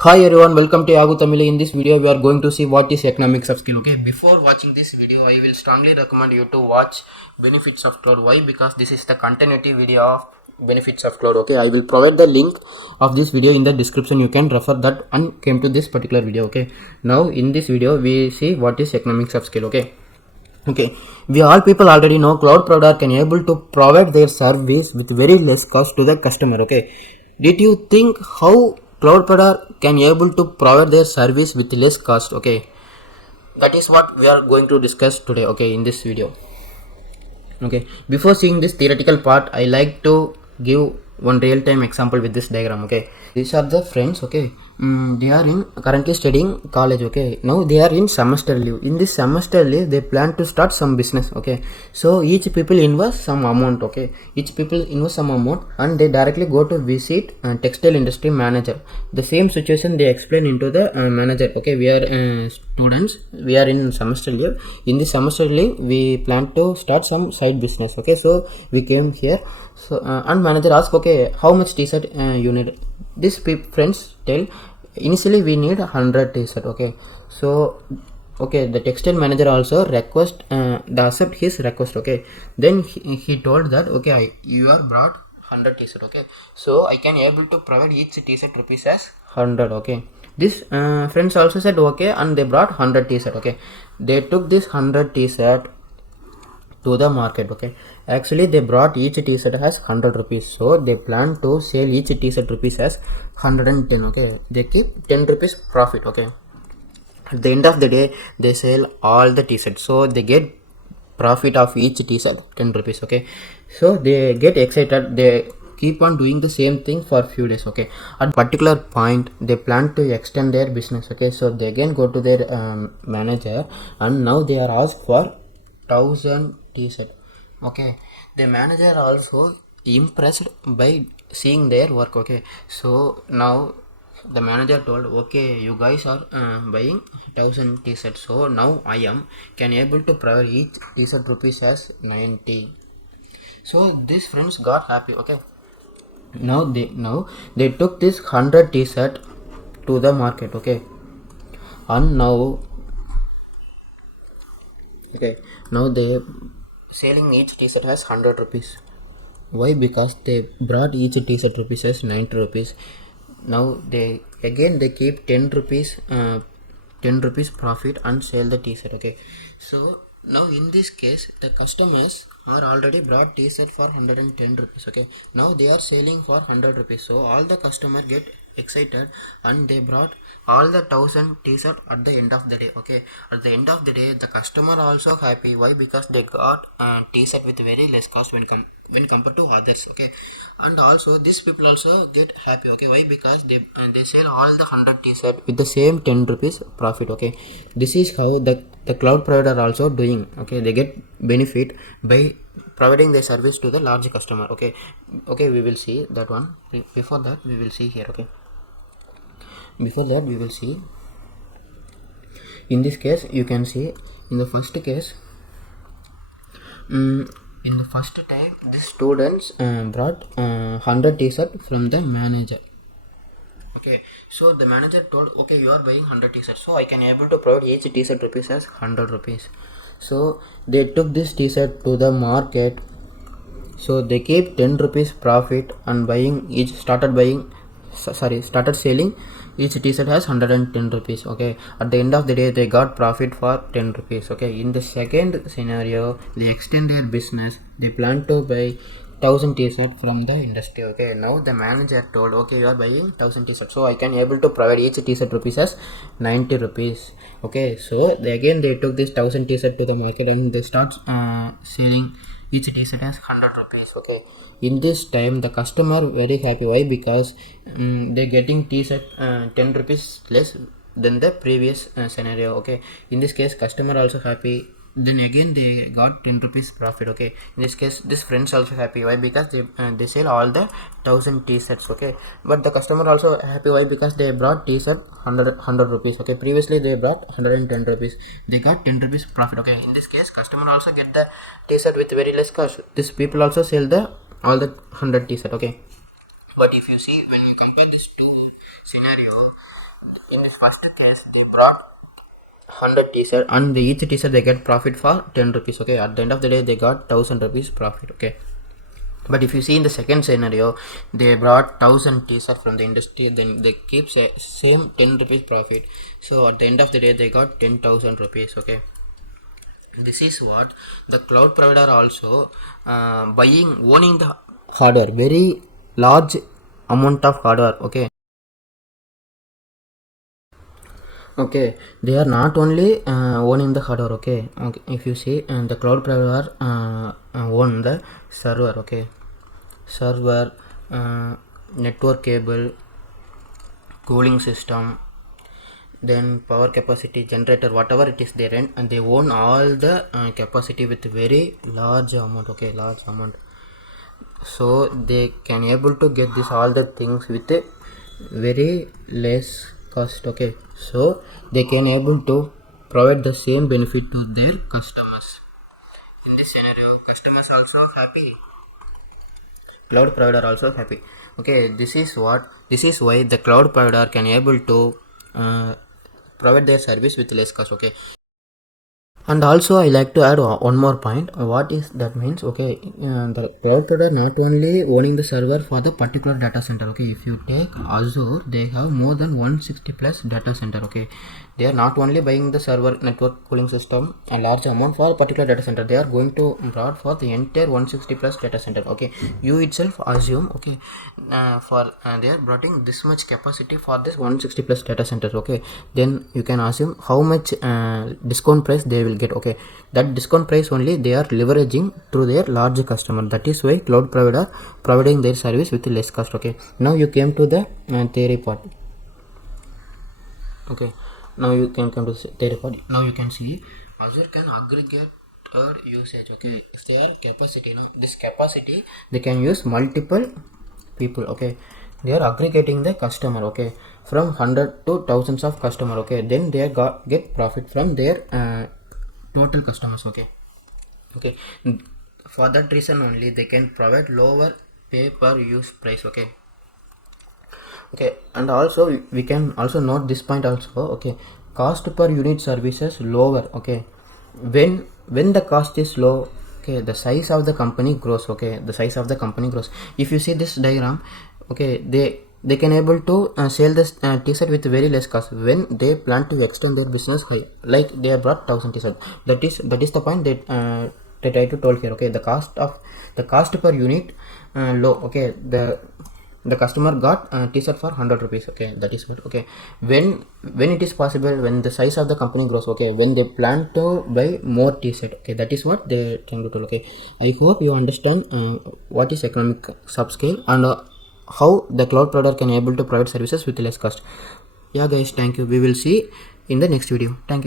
Hi everyone, welcome to Yagu Tamil. In this video, we are going to see what is economics of skill. Okay, before watching this video, I will strongly recommend you to watch benefits of cloud. Why? Because this is the continuity video of benefits of cloud. Okay, I will provide the link of this video in the description. You can refer that and came to this particular video. Okay, now in this video, we see what is economics of skill. Okay, we all people already know cloud provider can able to provide their service with very less cost to the customer. Okay, did you think how cloud provider can able to provide their service with less cost? Okay, that is what we are going to discuss today. Okay, in this video. Okay, before seeing this theoretical part, I like to give one real-time example with this diagram. Okay, these are the friends. Okay, they are in currently studying college. Okay, now they are in semester leave. In this semester leave, they plan to start some business. Okay, so each people invest some amount. Okay, each people invest some amount and they directly go to visit textile industry manager. The same situation they explain into the manager. Okay, we are students, we are in semester leave. In this semester leave, we plan to start some side business. Okay, so we came here. So and manager asked, okay, how much t-shirt you need? These friends tell, initially we need 100 t-shirt. Okay, so okay, the textile manager also request the accept his request. Okay, then he told that, okay, you are brought 100 t-shirt. Okay, so I can able to provide each t-shirt rupees as 100. Okay, this friends also said okay, and they brought 100 t-shirt. Okay, they took this 100 t-shirt to the market. Okay, actually they brought each t-shirt as 100 rupees, so they plan to sell each t-shirt rupees as 110. Okay, they keep 10 rupees profit. Okay, at the end of the day they sell all the t-shirts, so they get profit of each t-shirt 10 rupees. Okay, so they get excited, they keep on doing the same thing for few days. Okay, at particular point they plan to extend their business. Okay, so they again go to their manager, and now they are asked for 1000 t-shirt. Okay, the manager also impressed by seeing their work. Okay, so now the manager told, okay, you guys are buying 1000 t-shirts, so now I am can able to provide each t-shirt rupees as 90. So these friends got happy. Okay, now they took this 100 t-shirt to the market. Okay, and now they selling each t-shirt as 100 rupees. Why? Because they brought each t-shirt rupees as 90 rupees. Now they keep 10 rupees 10 rupees profit and sell the t-shirt. Okay, so now in this case the customers are already brought t-shirt for 110 rupees. Okay, now they are selling for 100 rupees, so all the customer get excited and they brought all the 1000 t-shirt at the end of the day. Okay, at the end of the day the customer also happy. Why? Because they got t-shirt with very less cost when compared to others. Okay, and also these people also get happy. Okay, why? Because they sell all the 100 t-shirt with the same 10 rupees profit. Okay, this is how the cloud provider also doing. Okay, they get benefit by providing their service to the large customer. Okay, we will see that one. Before that we will see here. Okay, before that we will see, in this case you can see, in the first case, in the first time the students brought 100 t-shirt from the manager. Okay, so the manager told, okay, you are buying 100 t-shirts, so I can able to provide each t-shirt rupees as 100 rupees. So they took this t-shirt to the market, so they keep 10 rupees profit and started selling each t-shirt has 110 rupees. Okay, at the end of the day they got profit for 10 rupees. Okay, in the second scenario they extend their business, they plan to buy 1000 t-shirt from the industry. Okay, now the manager told, okay, you are buying 1000 t-shirt, so I can able to provide each t-shirt rupees as 90 rupees. Okay, so they took this 1000 t-shirt to the market and they start selling each t-shirt as 100 rupees. Okay, in this time the customer very happy. Why? Because they getting t-shirt 10 rupees less than the previous scenario. Okay, in this case customer also happy, then again they got 10 rupees profit. Okay, in this case this friends also happy. Why? Because they sell all the 1000 t-shirts. Okay, but the customer also happy. Why? Because they brought t-shirt 100 rupees. Okay, previously they brought 110 rupees, they got 10 rupees profit. Okay, in this case customer also get the t-shirt with very less cost. This people also sell the all the 100 t-shirt. Okay, but if you see, when you compare these two scenario, In the first case, they brought 100 t-shirt, and each t-shirt they get profit for 10 rupees. Okay, at the end of the day they got 1000 rupees profit. Okay, but if you see in the second scenario, they brought 1000 t-shirt from the industry, then they keep same 10 rupees profit. So at the end of the day they got 10,000 rupees. Okay, this is what the cloud provider also owning the hardware, very large amount of hardware. Okay, okay, they are not only owning the hardware. Okay, okay, if you see the cloud provider own the server. Okay, server, network cable, cooling system, then power capacity, generator, whatever it is they rent, and they own all the capacity with very large amount. Okay, large amount, so they can able to get this all the things with a very less cost. Okay, so they can able to provide the same benefit to their customers. In this scenario, customers also happy, cloud provider also happy. Okay, this is why the cloud provider can able to uh, provide their service with less cost. Okay, and also I like to add one more point. What is that means? Okay, the cloud provider not only owning the server for the particular data center. Okay, if you take Azure, they have more than 160 plus data center. Okay, they are not only buying the server, network, cooling system, a large amount for a particular data center, they are going to broad for the entire 160 plus data center. Okay, you itself assume, okay, for they are bringing this much capacity for this 160 plus data centers. Okay, then you can assume how much discount price they will get. Okay, that discount price only they are leveraging through their large customer. That is why cloud provider providing their service with less cost. Okay, now you came to the theory part. Okay, now you can come to theory part. Now you can see Azure can aggregate usage. Okay, if they are capacity, this capacity they can use multiple people. Okay, they are aggregating the customer. Okay, from 100 to thousands of customer. Okay, then they get profit from their total customers. Okay, okay, for that reason only they can provide lower pay per use price. Okay, okay, and also we can also note this point also. Okay, cost per unit services lower. Okay, when the cost is low, okay, the size of the company grows. Okay, the size of the company grows. If you see this diagram, okay, they can able to sell this t-shirt with very less cost when they plan to extend their business high, like they have brought 1000 t-shirt. That is the point that I to told here. Okay, the cost per unit low. Okay, the customer got t-shirt for 100 rupees. Okay, that is what. Okay, when it is possible, when the size of the company grows. Okay, when they plan to buy more t-shirt. Okay, that is what they trying to do. Okay, I hope you understand what is economic subscale and how the cloud provider can able to provide services with less cost. Yeah guys, thank you. We will see in the next video. Thank you.